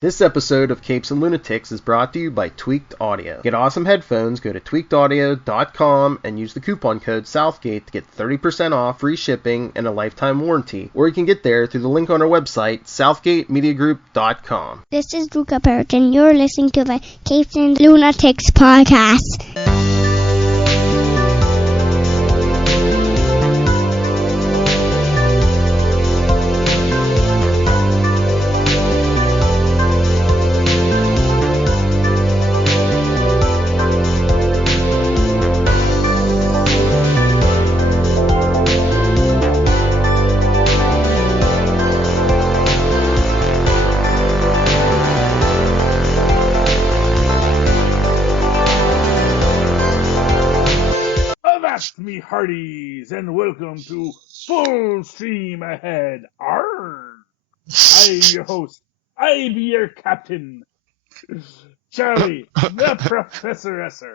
This episode of Capes and Lunatics is brought to you by Tweaked Audio. Get awesome headphones, go to tweakedaudio.com and use the coupon code Southgate to get 30% off, free shipping, and a lifetime warranty. Or you can get there through the link on our website, southgatemediagroup.com. This is Luca Perich, and you're listening to the Capes and Lunatics podcast. Me hearties, and welcome to Full Stream Ahead. Arr! I'm your host. I be your captain, Charlie, the Professor Esser.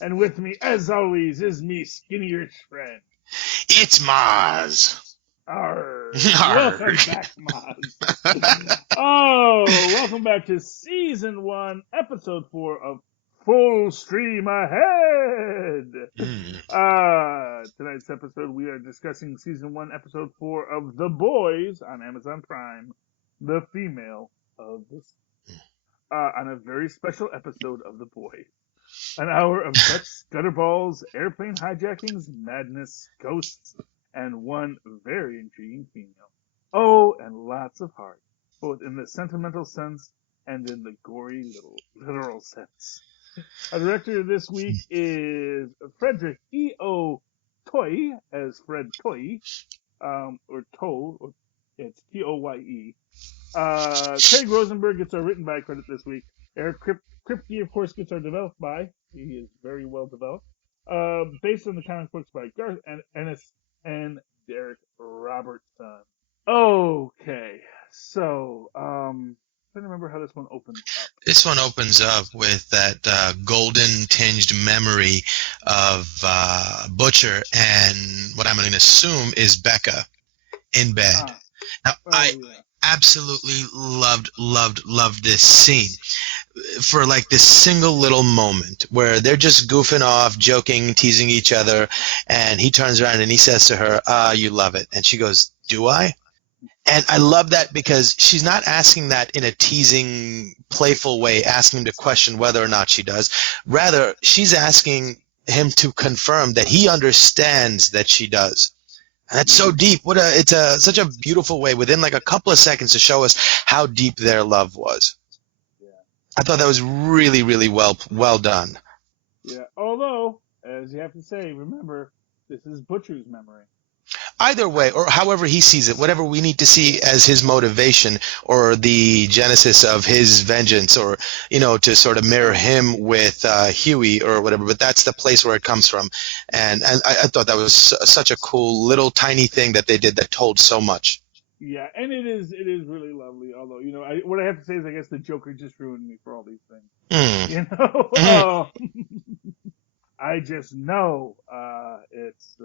And with me, as always, is me skinny rich friend. It's Mozz. Arr! Arr. Welcome back, Mozz. Welcome back to Season 1, Episode 4 of Full Stream Ahead! Tonight's episode, we are discussing Season 1, Episode 4 of The Boys on Amazon Prime, The Female of the on a very special episode of The Boys. An hour of Dutch scutterballs, airplane hijackings, madness, ghosts, and one very intriguing female. Oh, and lots of heart, both in the sentimental sense and in the gory literal sense. Our director this week is Frederick E.O. Toye as Fred Toye, or Toe, or it's T-O-Y-E. Craig Rosenberg gets our written by credit this week. Eric Kripke, of course, gets our developed by. He is very well developed. Based on the comic books by Garth Ennis and Derek Robertson. Okay, so, I don't remember how this one opens up. This one opens up with that golden tinged memory of Butcher and what I'm going to assume is Becca in bed. Now, I absolutely loved this scene for like this single little moment where they're just goofing off, joking, teasing each other, and he turns around and he says to her, you love it. And she goes, do I? And I love that because she's not asking that in a teasing, playful way, asking him to question whether or not she does. Rather, she's asking him to confirm that he understands that she does. And that's so deep. It's such a beautiful way within like a couple of seconds to show us how deep their love was. Yeah. I thought that was really, really well done. Yeah, although, as you have to say, remember, this is Butcher's memory. Either way, or however he sees it, whatever we need to see as his motivation or the genesis of his vengeance, or, to sort of mirror him with Huey or whatever, but that's the place where it comes from. And I thought that was such a cool little tiny thing that they did that told so much. Yeah, and it is really lovely, although, what I have to say is I guess the Joker just ruined me for all these things. I just know it's...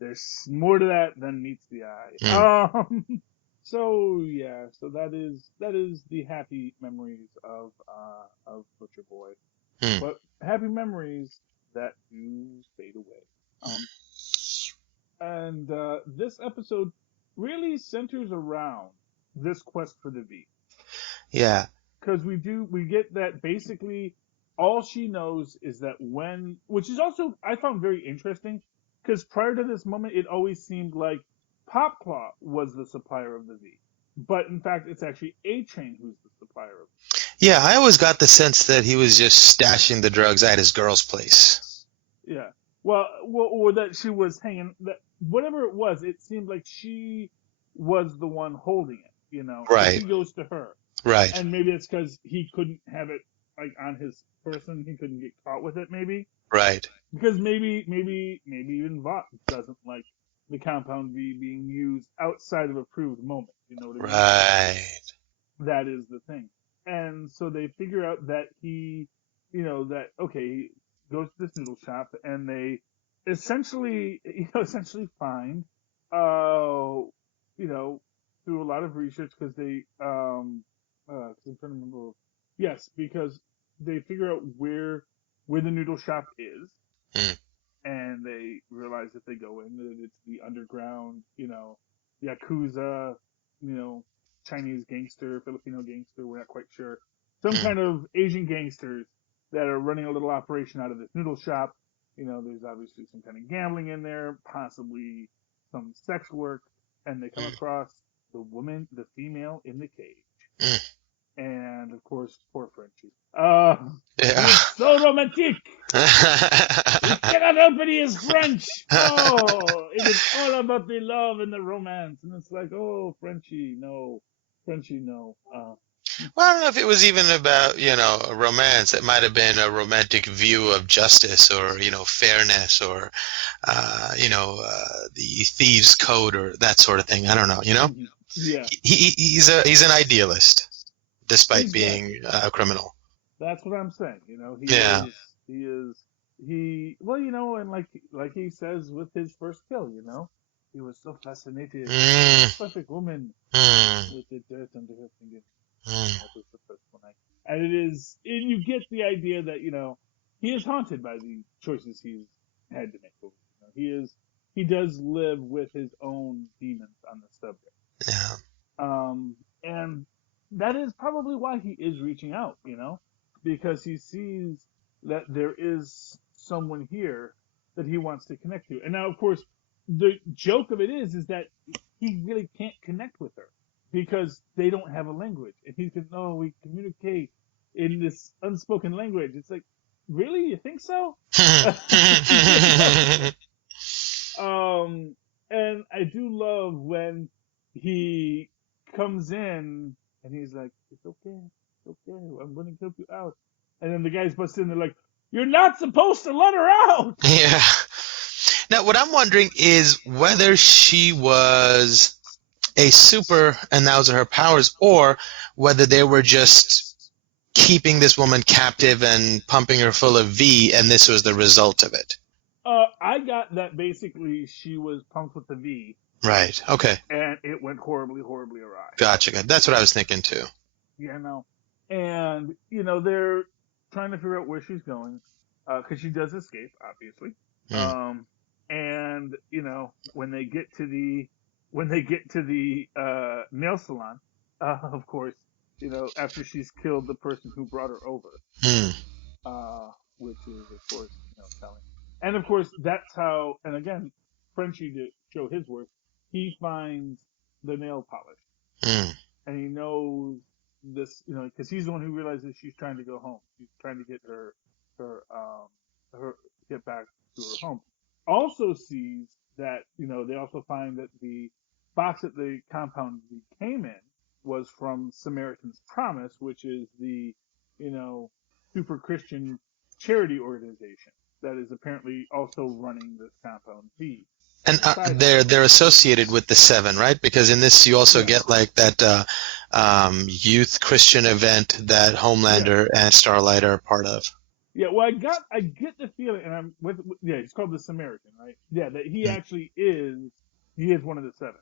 there's more to that than meets the eye. So that is the happy memories of Butcher Boy. But happy memories that do fade away. And this episode really centers around this quest for the V. Yeah. Because we get that basically all she knows is that which is also, I found very interesting, because prior to this moment, it always seemed like Popclaw was the supplier of the V. But in fact, it's actually A-Train who's the supplier of it. Yeah, I always got the sense that he was just stashing the drugs at his girl's place. Yeah. Well, or that she was hanging, that whatever it was, it seemed like she was the one holding it, Right. He goes to her. Right. And maybe it's because he couldn't have it, like, on his person. He couldn't get caught with it, maybe. Right. Because maybe even Vought doesn't like the compound V being used outside of approved moments. You know what I mean? Right. That is the thing. And so they figure out that he goes to this noodle shop, and they essentially find, through a lot of research, because they 'cause I'm trying to remember. Yes, because they figure out where the noodle shop is, Mm. and they realize if they go in that it's the underground, yakuza, Chinese gangster, Filipino gangster. We're not quite sure. Some Mm. kind of Asian gangsters that are running a little operation out of this noodle shop. There's obviously some kind of gambling in there, possibly some sex work, and they come Mm. across the female in the cage. Mm. And of course, poor Frenchie. Yeah. He is so romantic. He cannot help it. He is French. Oh, it is all about the love and the romance. And it's like, oh, Frenchie, no. Frenchie, no. Well, I don't know if it was even about, a romance. It might have been a romantic view of justice or, fairness or, the thieves' code or that sort of thing. I don't know, Yeah, He's an idealist, despite being exactly. a criminal. That's what I'm saying. Yeah. And like he says with his first kill, he was so fascinated with Mm. this perfect woman Mm. with the dirt under her finger. Mm. That was the first one and you get the idea that, he is haunted by the choices he's had to make. He does live with his own demons on the subject. Yeah. And that is probably why he is reaching out, because he sees that there is someone here that he wants to connect to. And now, of course, the joke of it is that he really can't connect with her because they don't have a language. And he's going, no, we communicate in this unspoken language. It's like, really? You think so? And I do love when he comes in and he's like, it's okay, I'm going to help you out. And then the guys bust in, they're like, you're not supposed to let her out. Yeah. Now, what I'm wondering is whether she was a super and that was her powers, or whether they were just keeping this woman captive and pumping her full of V, and this was the result of it. I got that basically she was pumped with the V. Right. Okay. And it went horribly, horribly awry. Gotcha. That's what I was thinking too. Yeah, no. And, they're trying to figure out where she's going, because she does escape, obviously. Mm. And, when they get to the nail salon, of course, after she's killed the person who brought her over, Mm. which is, of course, telling. And of course, that's how, and again, Frenchie, to show his work, he finds the nail polish. Mm. And he knows this, because he's the one who realizes she's trying to go home. She's trying to get her get back to her home. Also sees that, they also find that the box that the compound came in was from Samaritan's Promise, which is the, super Christian charity organization that is apparently also running this compound V. And they're associated with the Seven, right? Because in this you also get like that youth Christian event that Homelander and Starlight are part of. Yeah, well, I get the feeling, and I'm with he's called the Samaritan, right? Yeah, that he actually is one of the Seven.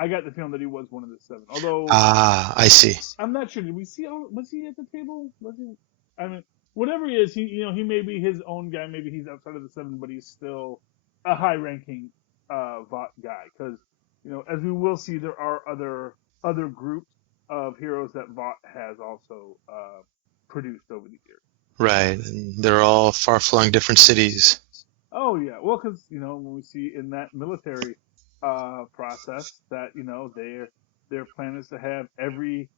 I got the feeling that he was one of the Seven. Although I see. I'm not sure. Did we see? Was he at the table? Was he? I mean, whatever he is, he may be his own guy. Maybe he's outside of the Seven, but he's still a high-ranking Vought guy. Because as we will see, there are other groups of heroes that Vought has also produced over the years. Right, and they're all far-flung different cities. Oh yeah, well, because when we see in that military process that their plan is to have every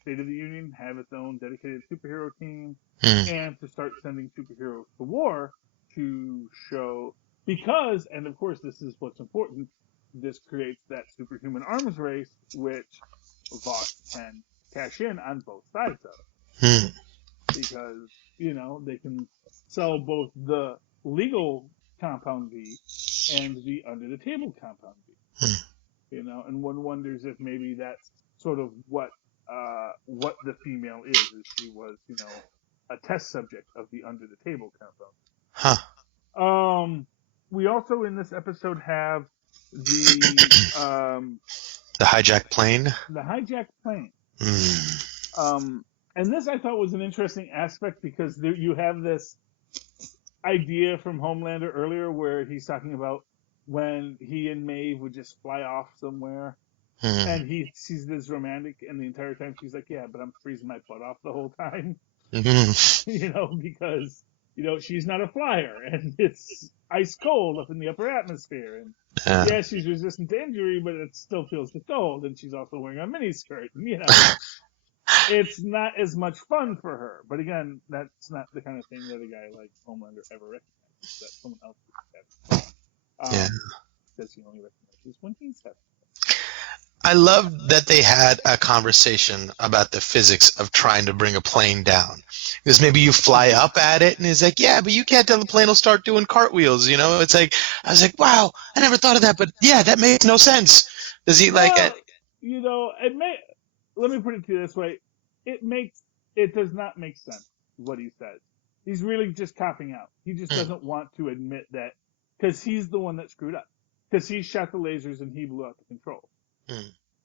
State of the Union have its own dedicated superhero team, and to start sending superheroes to war to show, because, and of course this is what's important, this creates that superhuman arms race, which Vought can cash in on both sides of. Because, they can sell both the legal Compound V and the under the table Compound V. And one wonders if maybe that's sort of what the female is she was, a test subject of the under the table Compound. We also in this episode have the The hijacked plane? The hijacked plane. Mm. And this I thought was an interesting aspect because you have this idea from Homelander earlier where he's talking about when he and Maeve would just fly off somewhere and he sees this romantic and the entire time she's like, yeah, but I'm freezing my butt off the whole time. Because, she's not a flyer and it's ice cold up in the upper atmosphere. And yeah, she's resistant to injury, but it still feels the cold. And she's also wearing a miniskirt. And, it's not as much fun for her. But again, that's not the kind of thing that a guy like Homelander ever recognizes, that someone else is having. Because he only recognizes when he's having. I love that they had a conversation about the physics of trying to bring a plane down. Because maybe you fly up at it, and he's like, yeah, but you can't tell the plane will start doing cartwheels, It's like, I was like, wow, I never thought of that, but yeah, that makes no sense. Does he let me put it to you this way. It does not make sense, what he says. He's really just copping out. He just doesn't want to admit that, because he's the one that screwed up. Because he shot the lasers and he blew out the control.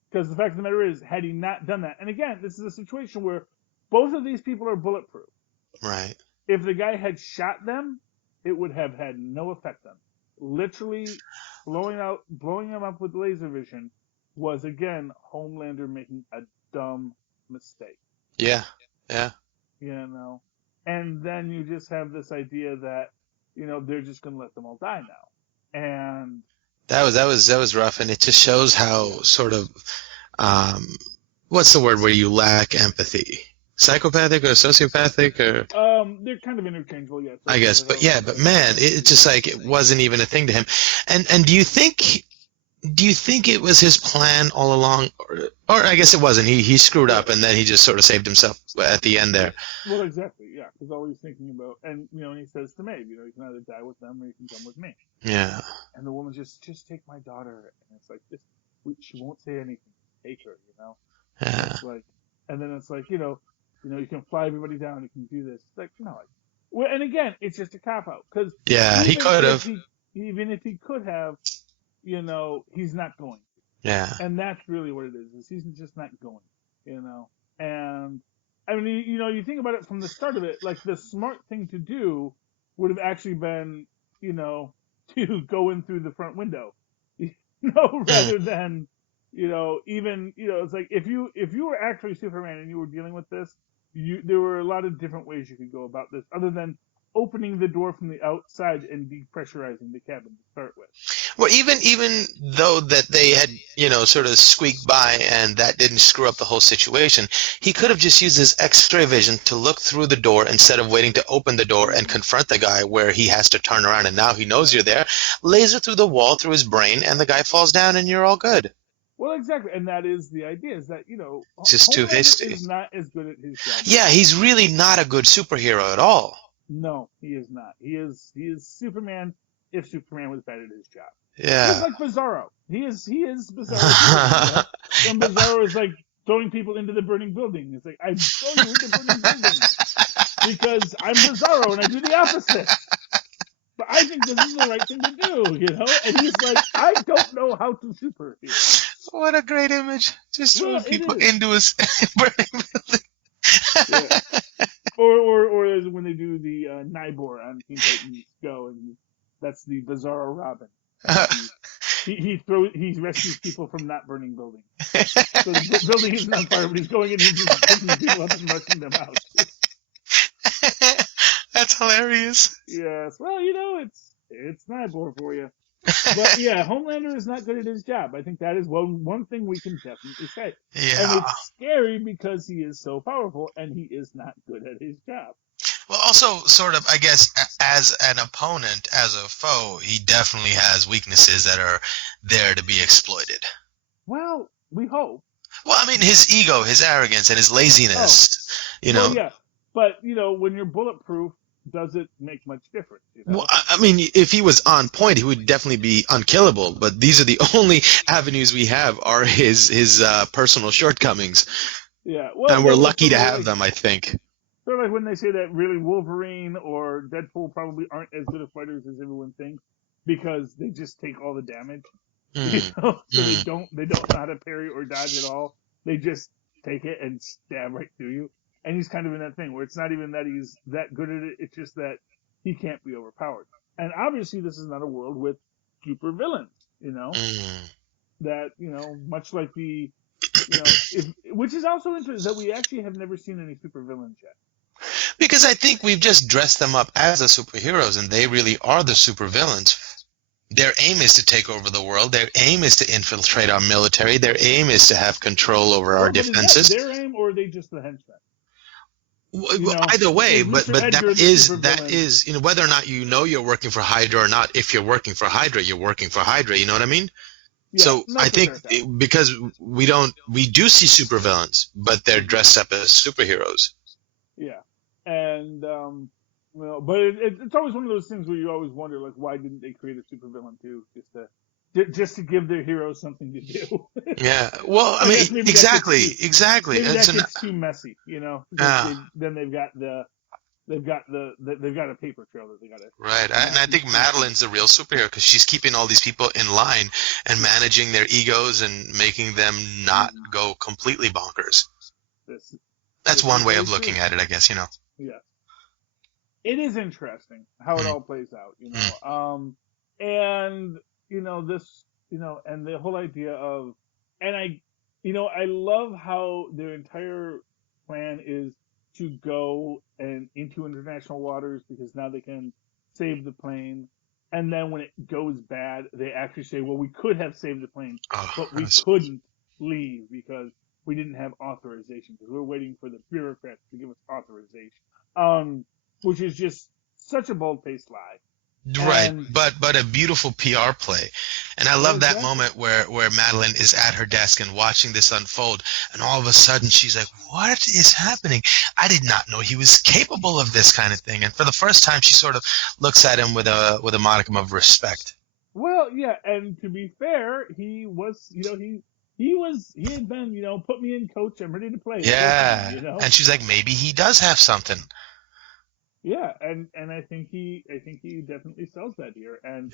Because the fact of the matter is, had he not done that, and again, this is a situation where both of these people are bulletproof. Right. If the guy had shot them, it would have had no effect on them. Literally, blowing them up with laser vision was, again, Homelander making a dumb mistake. Yeah. And then you just have this idea that, they're just going to let them all die now. And that was rough, and it just shows how sort of what's the word where you lack empathy? Psychopathic or sociopathic or they're kind of interchangeable, yes. I guess, but man, it's just like it wasn't even a thing to him. And do you think it was his plan all along, or I guess it wasn't? He screwed up and then he just sort of saved himself at the end there. Well, exactly, yeah. Because all he's thinking about, and and he says to Maeve, you can either die with them or you can come with me. Yeah. And the woman just take my daughter, and it's like she won't say anything. Take her, Yeah. It's like, and then it's like, you can fly everybody down, you can do this. It's like, no. Well, and again, it's just a cop out because he could have. Even if he could have, he's not going to. Yeah. And that's really what it is he's just not going, And I mean, you think about it from the start of it, like the smart thing to do would have actually been, to go in through the front window, rather than, even, it's like if you were actually Superman and you were dealing with this, there were a lot of different ways you could go about this other than opening the door from the outside and depressurizing the cabin to start with. Well, even though that they had, sort of squeaked by and that didn't screw up the whole situation, he could have just used his X-ray vision to look through the door instead of waiting to open the door and confront the guy where he has to turn around and now he knows you're there. Laser through the wall, through his brain, and the guy falls down and you're all good. Well, exactly, and that is the idea, is that, just too hasty. Is not as good at his job. Yeah, he's really not a good superhero at all. No, he is not. He is Superman if Superman was bad at his job. Yeah. He's like Bizarro. He is Bizarro. And Bizarro is like throwing people into the burning building. It's like, I throw you into burning buildings because I'm Bizarro and I do the opposite. But I think this is the right thing to do, And he's like, I don't know how to superhero. What a great image. Just throwing people into a burning building. Yeah. Or when they do the Nybor on Teen Titans Go, and that's the Bizarro Robin. He rescues people from not burning buildings. So the building isn't on fire, but he's going in and just picking people up and rushing them out. That's hilarious. Yes, well, it's Nybor for you. But yeah, Homelander is not good at his job. I think that is one thing we can definitely say. Yeah. And it's scary because he is so powerful and he is not good at his job. Well, also, sort of, I guess, as an opponent, as a foe, he definitely has weaknesses that are there to be exploited. Well, we hope. Well, I mean, his ego, his arrogance, and his laziness, Well, yeah, but, when you're bulletproof, does it make much difference? Well, I mean, if he was on point, he would definitely be unkillable. But these are the only avenues we have are his personal shortcomings. Yeah, well, and we're lucky to have them, I think. Sort of like when they say that really Wolverine or Deadpool probably aren't as good of fighters as everyone thinks because they just take all the damage. So they don't know how to parry or dodge at all. They just take it and stab right through you. And he's kind of in that thing where it's not even that he's that good at it, it's just that he can't be overpowered. And obviously this is not a world with super villains, that, much like the, which is also interesting that we actually have never seen any super villains yet. Because I think we've just dressed them up as the superheroes, and they really are the supervillains. Their aim is to take over the world. Their aim is to infiltrate our military. Their aim is to have control over our defenses. Is that their aim, or are they just the henchmen? Either way, but that is whether or not you're working for Hydra or not. If you're working for Hydra, you're working for Hydra. You know what I mean? Yeah, so I think because we do see supervillains, but they're dressed up as superheroes. Yeah, and but it's always one of those things where you always wonder, like, why didn't they create a supervillain too, just to give their heroes something to do? Yeah, well, I mean, exactly. Maybe that gets too messy, then they've got a paper trail that they got to. Right, and I think Madeline's the real superhero because she's keeping all these people in line and managing their egos and making them not go completely bonkers. That's one way of looking at it, I guess. Yeah. It is interesting how it all plays out, and this, and the whole idea of, and I love how their entire plan is to go into international waters because now they can save the plane, and then when it goes bad, they actually say, well, we could have saved the plane, but we couldn't leave because we didn't have authorization because we're waiting for the bureaucrats to give us authorization. Which is just such a bold-faced lie. Right, but a beautiful PR play. And I love that moment where Madeline is at her desk and watching this unfold, and all of a sudden she's like, what is happening? I did not know he was capable of this kind of thing. And for the first time, she sort of looks at him with a modicum of respect. Well, yeah, and to be fair, he was, he had been, put me in, coach, I'm ready to play. Yeah, and she's like, maybe he does have something. Yeah, and I think he definitely sells that here, and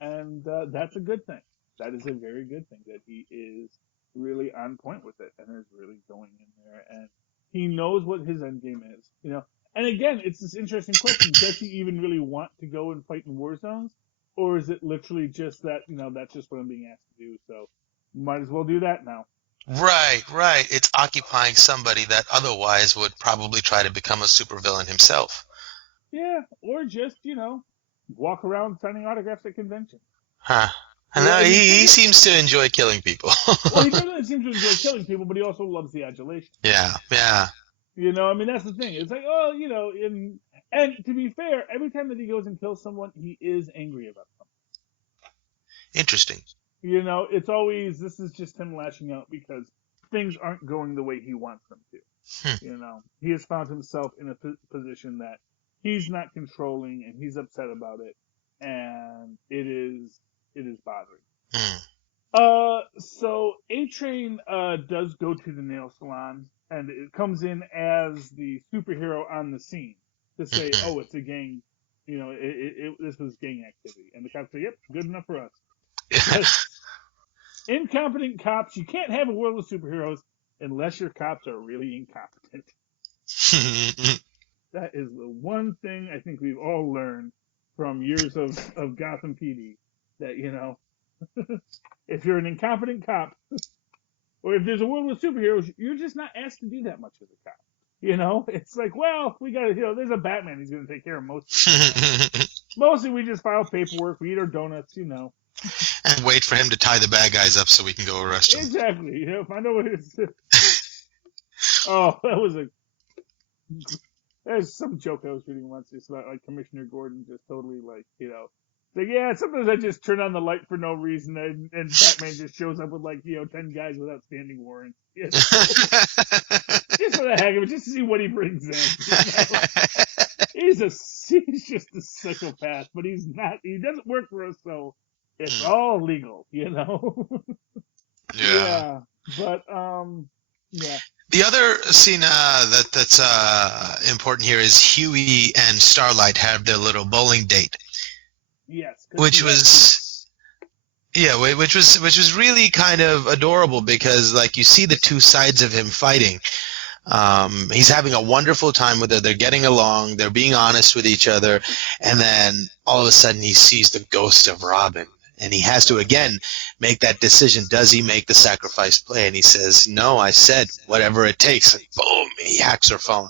and that's a good thing. That is a very good thing that he is really on point with it and is really going in there, and he knows what his end game is, And again, it's this interesting question: does he even really want to go and fight in war zones, or is it literally just that that's just what I'm being asked to do? So might as well do that now. Right. It's occupying somebody that otherwise would probably try to become a supervillain himself. Yeah, or just, walk around signing autographs at conventions. Huh. I know, he seems to enjoy killing people. Well, he definitely seems to enjoy killing people, but he also loves the adulation. Yeah. That's the thing. It's like, and to be fair, every time that he goes and kills someone, he is angry about something. Interesting. It's always, this is just him lashing out because things aren't going the way he wants them to. He has found himself in a position that he's not controlling and he's upset about it, and it is bothering. So A-Train does go to the nail salon, and it comes in as the superhero on the scene to say, oh, it's a gang, this was gang activity. And the cops say, yep, good enough for us. Incompetent cops. You can't have a world of superheroes unless your cops are really incompetent. That is the one thing I think we've all learned from years of Gotham PD. That, if you're an incompetent cop, or if there's a world with superheroes, you're just not asked to do that much as a cop. It's like, well, we got to, there's a Batman who's going to take care of most of it. Mostly we just file paperwork, we eat our donuts, And wait for him to tie the bad guys up so we can go arrest him. Exactly. If I know what it is. Oh, there's some joke I was reading once just about like Commissioner Gordon just totally like, yeah, sometimes I just turn on the light for no reason and Batman just shows up with 10 guys without standing warrants. Just for the heck of it, just to see what he brings in. He's just a psychopath, but he doesn't work for us, so it's all legal, Yeah. But, yeah. The other scene that's important here is Huey and Starlight have their little bowling date. Yes. Which was Yeah, which was really kind of adorable because like you see the two sides of him fighting. He's having a wonderful time with her. They're getting along. They're being honest with each other. And then all of a sudden he sees the ghost of Robin. And he has to, again, make that decision. Does he make the sacrifice play? And he says, no, I said whatever it takes. And boom, he hacks her phone.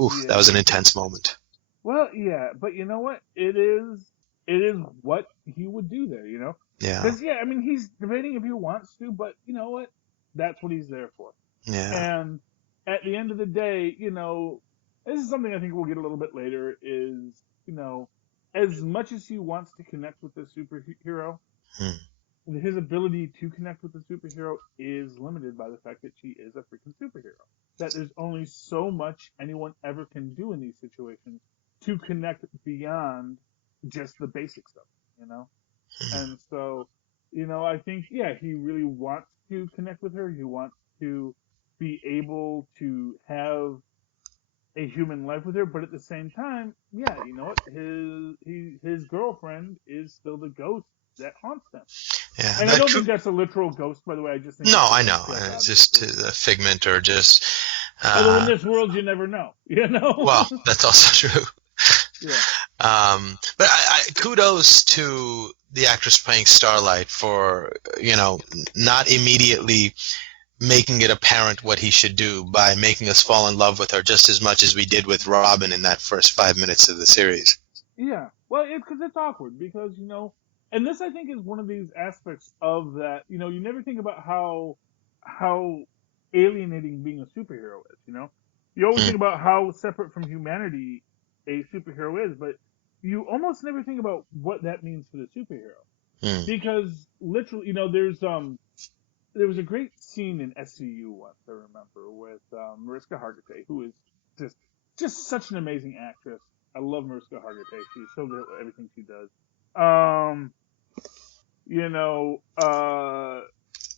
Ooh, Yeah. that was an intense moment. Well, yeah, but you know what? It is what he would do there, you know? Yeah, Because, yeah, I mean, he's debating if he wants to, but you know what? That's what he's there for. yeah. And at the end of the day, you know, this is something I think we'll get a little bit later is, you know, as much as he wants to connect with the superhero, Hmm. his ability to connect with the superhero is limited by the fact that she is a freaking superhero. That there's only so much anyone ever can do in these situations to connect beyond just the basic stuff, you know? And so, you know, I think, yeah, he really wants to connect with her. He wants to be able to have a human life with her, but at the same time, yeah, you know what? His girlfriend is still the ghost that haunts them. Yeah, And I don't think that's a literal ghost, by the way. I just think no, it's a I ghost, know. yes, It's just obviously. a figment or just, Although in uh, this world, you never know, you know? well, that's also true. Yeah. But kudos to the actress playing Starlight for, not immediately making it apparent what he should do by making us fall in love with her just as much as we did with Robin in that first 5 minutes of the series. Yeah. Well, because it's awkward because, you know, and this I think is one of these aspects of that, you know, you never think about how alienating being a superhero is, you know? You always Hmm. think about how separate from humanity a superhero is, but you almost never think about what that means for the superhero. Hmm. Because literally, you know, there was a great scene in SCU once I remember with Mariska Hargitay, who is just just such an amazing actress. I love Mariska Hargitay. She's so good at everything she does. Um, you know,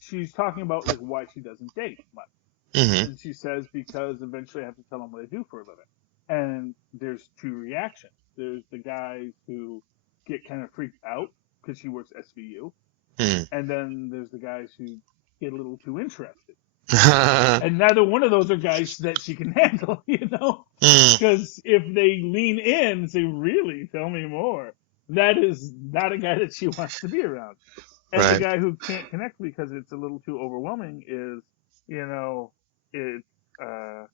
she's talking about like why she doesn't date much, Hmm. and she says because eventually I have to tell them what I do for a living. And there's two reactions. There's the guys who get kind of freaked out because she works SVU, Hmm. and then there's the guys who get a little too interested. Hmm. And neither one of those are guys that she can handle, you know? Because if they lean in and say, really, tell me more, that is not a guy that she wants to be around. And the Right. guy who can't connect because it's a little too overwhelming is, you know, it, uh,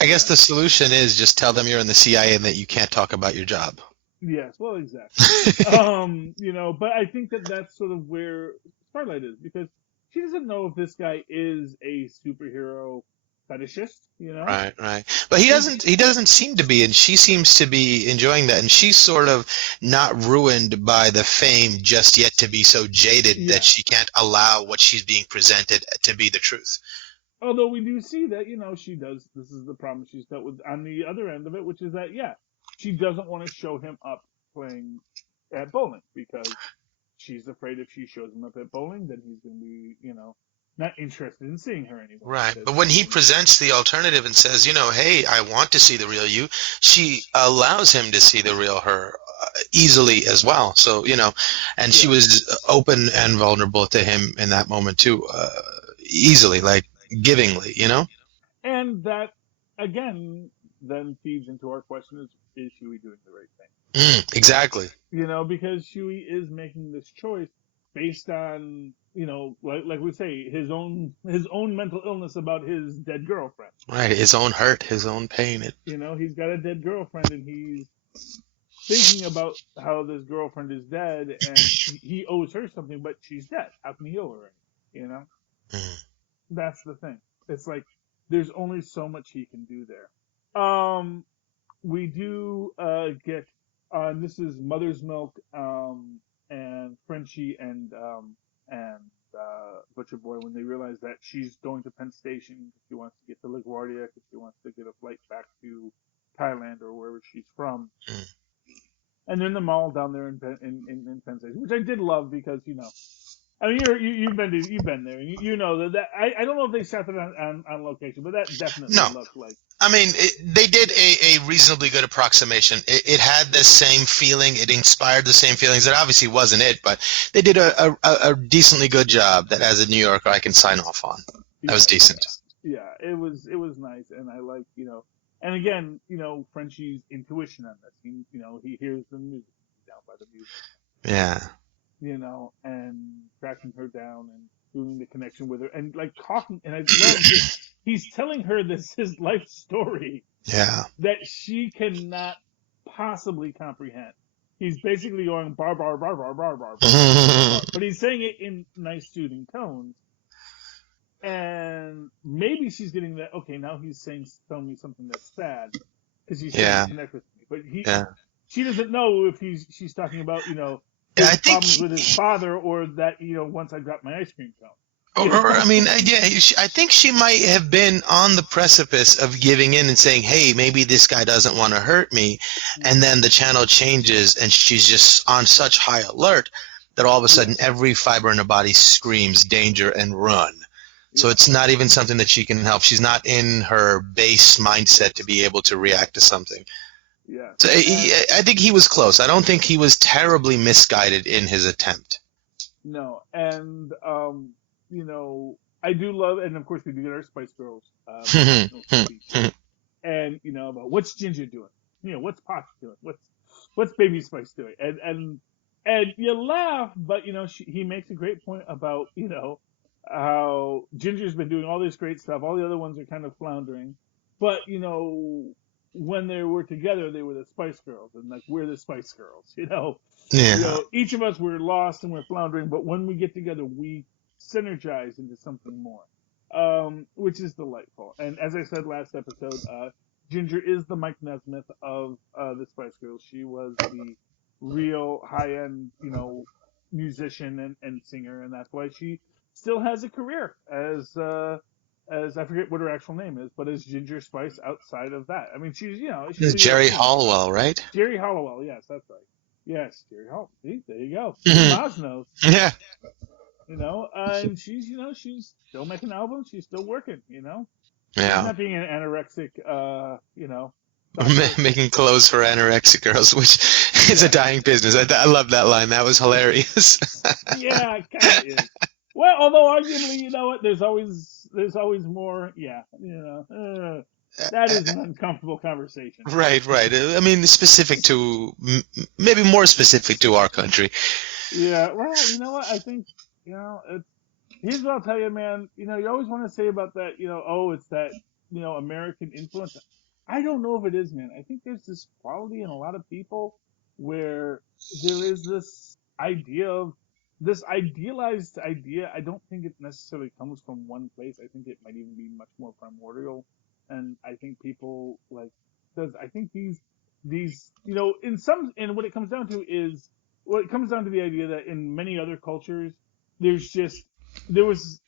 I guess yeah, the solution is just tell them you're in the CIA and that you can't talk about your job. yes, well, exactly. You know, but I think that that's sort of where Starlight is because she doesn't know if this guy is a superhero fetishist, you know? Right, right. But he And doesn't he doesn't seem to be, and she seems to be enjoying that, and she's sort of not ruined by the fame just yet to be so jaded that yeah, she can't allow what she's being presented to be the truth. although we do see that, you know, she does, this is the problem she's dealt with on the other end of it, which is that, yeah, she doesn't want to show him up playing at bowling because she's afraid if she shows him up at bowling, then he's going to be, you know, not interested in seeing her anymore Right. because But when he's he going to, presents the alternative and says, hey, I want to see the real you, she allows him to see the real her easily as well. So, and she yeah. was open and vulnerable to him in that moment too, easily, like givingly. And that, again, then feeds into our question is Shuey doing the right thing? Exactly. You know, because Shuey is making this choice based on, you know, like we say, his own mental illness about his dead girlfriend. Right. His own hurt, his own pain. You know, he's got a dead girlfriend and he's thinking about how this girlfriend is dead and he owes her something, but she's dead. How can he owe her anything? You know? Mm. That's the thing. It's like there's only so much he can do there. We do get this is Mother's Milk and Frenchie and Butcher Boy when they realize that she's going to Penn Station because she wants to get to LaGuardia because she wants to get a flight back to Thailand or wherever she's from. Mm. And they're in the mall down there in Penn Station, which I did love because, you know, I mean, you've been there. You know that I don't know if they shot that on location, but that definitely No. looked like. I mean, they did a reasonably good approximation. It had the same feeling. It inspired the same feelings. It obviously wasn't it, but they did a decently good job that as a New Yorker I can sign off on. That was decent. Yeah, it was nice, and I like, and again, Frenchie's intuition on this. He hears the music down by the music. Yeah. And tracking her down and doing the connection with her and like talking. And I love this. He's telling her his life story. Yeah. That she cannot possibly comprehend. He's basically going bar, bar, bar, bar, bar, bar, bar. But he's saying it in nice, soothing tones. And maybe she's getting that, okay, now he's telling me something that's sad. Because he's trying to connect with me. But she doesn't know if she's talking about, his problems with his father, or that once I got my ice cream cone. I think she might have been on the precipice of giving in and saying, "Hey, maybe this guy doesn't want to hurt me," and then the channel changes, and she's just on such high alert that all of a sudden every fiber in her body screams danger and run. So it's not even something that she can help. She's not in her base mindset to be able to react to something. Yeah. So I think he was close. I don't think he was terribly misguided in his attempt. No, and I do love, and of course we do get our Spice Girls. And about what's Ginger doing? What's Posh doing? What's Baby Spice doing? And you laugh, but he makes a great point about how Ginger's been doing all this great stuff. All the other ones are kind of floundering, but when they were together, they were the Spice Girls, and like we're the Spice Girls, Yeah. Each of us were lost and we're floundering, but when we get together, we synergize into something more, which is delightful. And as I said last episode, Ginger is the Mike Nesmith of the Spice Girls. She was the real high-end, musician and singer, and that's why she still has a career as I forget what her actual name is, but as Ginger Spice outside of that. I mean, she's Jerry Halliwell, right? Jerry Halliwell, yes, that's right. Yes, Jerry Halliwell. See, there you go. Mozz knows. Yeah. And she's still making albums. She's still working. Yeah. She's not being an anorexic. Making clothes for anorexic girls, which is a dying business. I love that line. That was hilarious. Yeah, it kind of is. Well, although arguably, there's always more. Yeah, that is an uncomfortable conversation. Right. I mean, maybe more specific to our country. Yeah, well, you know what? I think, here's what I'll tell you, man. You always want to say about that, it's that, American influence. I don't know if it is, man. I think there's this quality in a lot of people where there is this idealized idea. I don't think it necessarily comes from one place. I think it might even be much more primordial. And I think people I think these, and what it comes down to the idea that in many other cultures, there was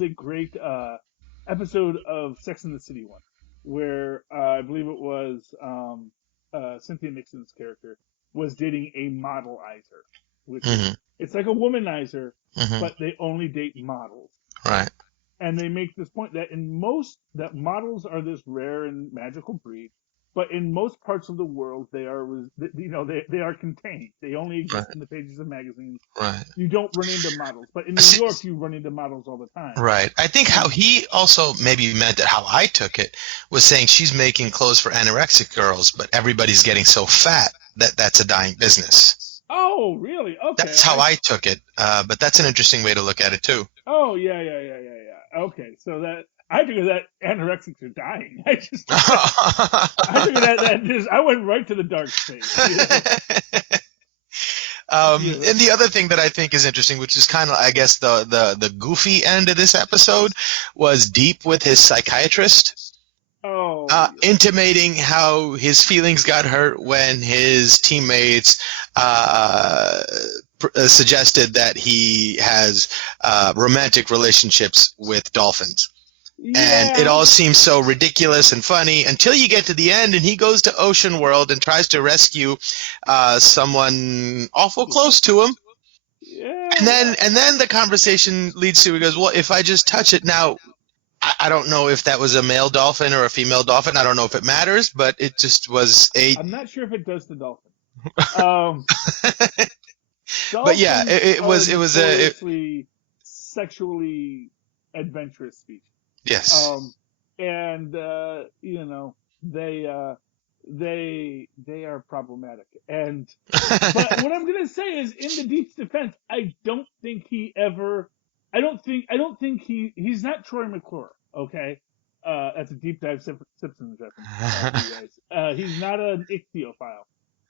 a great, episode of Sex and the City one, where, I believe it was, Cynthia Nixon's character was dating a modelizer, which it's like a womanizer, but they only date models. Right. And they make this point that that models are this rare and magical breed, but in most parts of the world they are contained. They only exist in the pages of magazines. Right. You don't run into models, but in New York you run into models all the time. Right. I think how he also maybe meant it, how I took it, was saying she's making clothes for anorexic girls, but everybody's getting so fat that's a dying business. Oh, really? Okay. That's how I took it, but that's an interesting way to look at it too. Oh, yeah. Okay, so I figured that anorexics are dying. I figured I went right to the dark space. And the other thing that I think is interesting, which is kind of, I guess, the goofy end of this episode, was Deep with his psychiatrist. Oh. Intimating how his feelings got hurt when his teammates suggested that he has romantic relationships with dolphins. Yeah. And it all seems so ridiculous and funny until you get to the end and he goes to Ocean World and tries to rescue someone awful close to him. Yeah. And then the conversation leads to, he goes, well, if I just touch it now, I don't know if that was a male dolphin or a female dolphin. I don't know if it matters, but it just was a. I'm not sure if it does to dolphins. Um, But yeah, dolphins it are was a notoriously sexually adventurous species. yes. And you know, they are problematic. And but what I'm gonna say is, in the Deep's defense, I don't think he's not Troy McClure. Okay, that's a deep dive Simpsons reference, you guys. He's not an ichthyophile,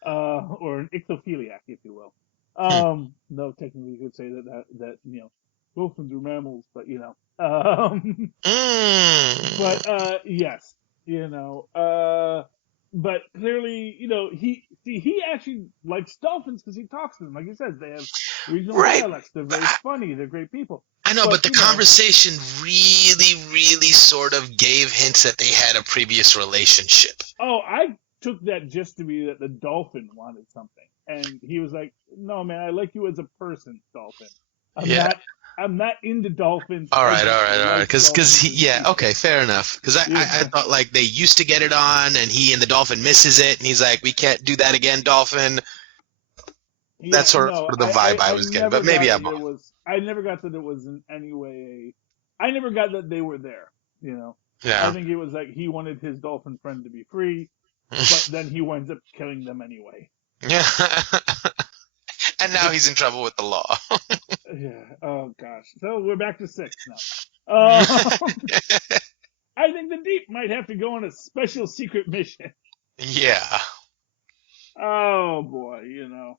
or an ichthyophiliac, if you will. No, technically you could say that you know, dolphins are mammals, but you know. But yes, you know, but clearly, you know, he actually likes dolphins because he talks to them. Like he says, they have regional Right. dialects. They're very funny. They're great people. I know, but the you know, conversation really sort of gave hints that they had a previous relationship. oh, I took that just to be that the dolphin wanted something, and he was like, "No, man, I like you as a person, dolphin. Yeah. I'm not into dolphins. All I right. just like Because dolphins as yeah, people." okay, fair enough. Because I Yeah. thought like they used to get it on, and he and the dolphin misses it, and he's like, we can't do that again, dolphin. Yeah, That's sort no, of the vibe I was getting, never but maybe got I'm that wrong. it was. I never got that it was in any way. I never got that they were there. You know, I Yeah. think it was like he wanted his dolphin friend to be free, but then he winds up killing them anyway. Yeah. And now he's in trouble with the law. Yeah. Oh gosh. So we're back to 6 now. I think the Deep might have to go on a special secret mission. Yeah. Oh boy, you know.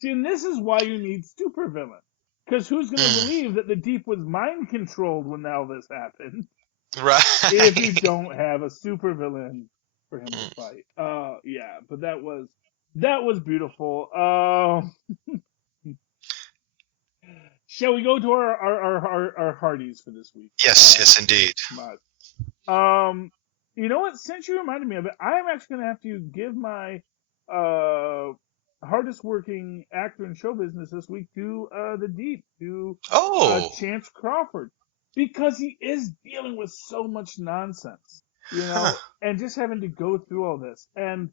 See, and this is why you need supervillain. Because who's going to believe that the Deep was mind controlled when all this happened? Right. If you don't have a supervillain for him to fight. Yeah, but that was beautiful. Shall we go to our Hardies for this week? Yes, indeed. Mozz. You know what? Since you reminded me of it, I'm actually going to have to give my hardest working actor in show business this week to the Deep, to Chance Crawford, because he is dealing with so much nonsense, you know, and just having to go through all this. And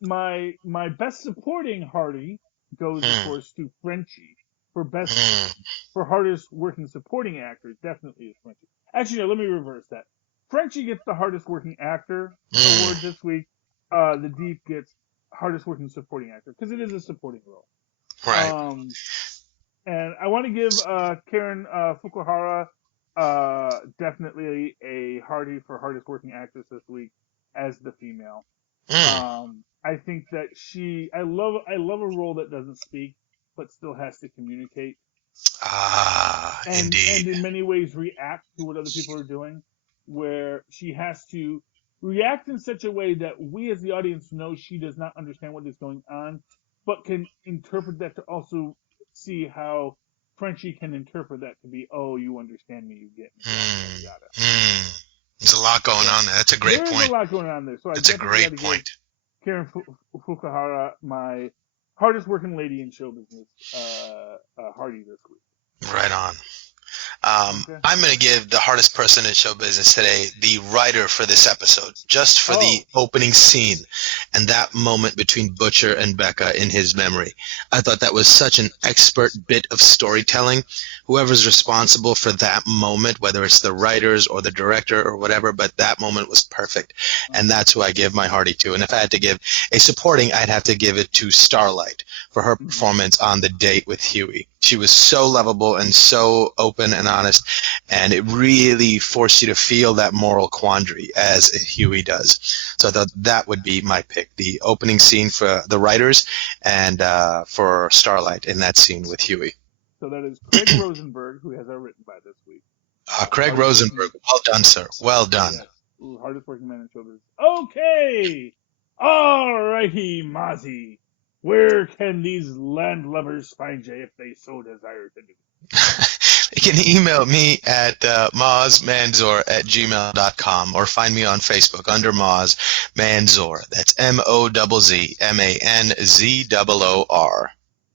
my best supporting Hardy goes, of course, to Frenchie for hardest working supporting actor. Definitely is Frenchie. Actually, no, let me reverse that. Frenchie gets the hardest working actor award this week. The Deep gets hardest working supporting actor because it is a supporting role. Right. And I want to give Karen Fukuhara definitely a Hardy for hardest working actress this week as the female. I think that I love a role that doesn't speak but still has to communicate. Indeed. And in many ways react to what other people are doing, where she has to react in such a way that we as the audience know she does not understand what is going on, but can interpret that to also see how Frenchie can interpret that to be, oh, you understand me, you get me. Yada. There's a lot going on there. That's a great point. There's a lot going on there. So That's a great point. Karen Fukuhara, my hardest working lady in show business, Hardy this week. Right on. I'm going to give the hardest person in show business today the writer for this episode, just for the opening scene and that moment between Butcher and Becca in his memory. I thought that was such an expert bit of storytelling. Whoever's responsible for that moment, whether it's the writers or the director or whatever, but that moment was perfect. And that's who I give my Hardy to. And if I had to give a supporting, I'd have to give it to Starlight for her performance on the date with Huey. She was so lovable and so open and honest, and it really forced you to feel that moral quandary as Huey does. So I thought that would be my pick, the opening scene for the writers and for Starlight in that scene with Huey. So that is Craig Rosenberg, who has our written by this week. Craig Rosenberg, well done, sir. Well done. Yes. Ooh, hardest working man in show business. Okay! Alrighty, Mozzie. Where can these landlubbers find you if they so desire to do? You can email me at mozzmanzor@gmail.com or find me on Facebook under Mozz Manzor. That's MOZZMANZOOR.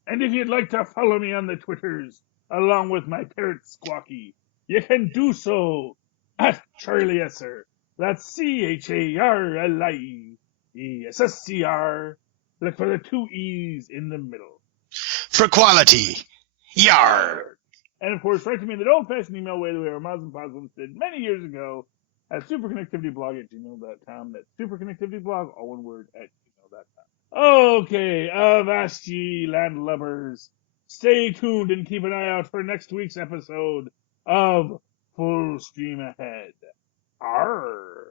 And if you'd like to follow me on the Twitters, along with my parrot Squawky, you can do so at Charlie Esser. That's CharlieEssescr. Look for the 2 E's in the middle. For quality. Yar! And of course, write to me in the old-fashioned email way the way our Mozz and Positives did many years ago at superconnectivityblog@gmail.com. That's superconnectivityblog, all one word, at gmail.com. Okay, avast ye landlubbers. Stay tuned and keep an eye out for next week's episode of Full Stream Ahead. Arr!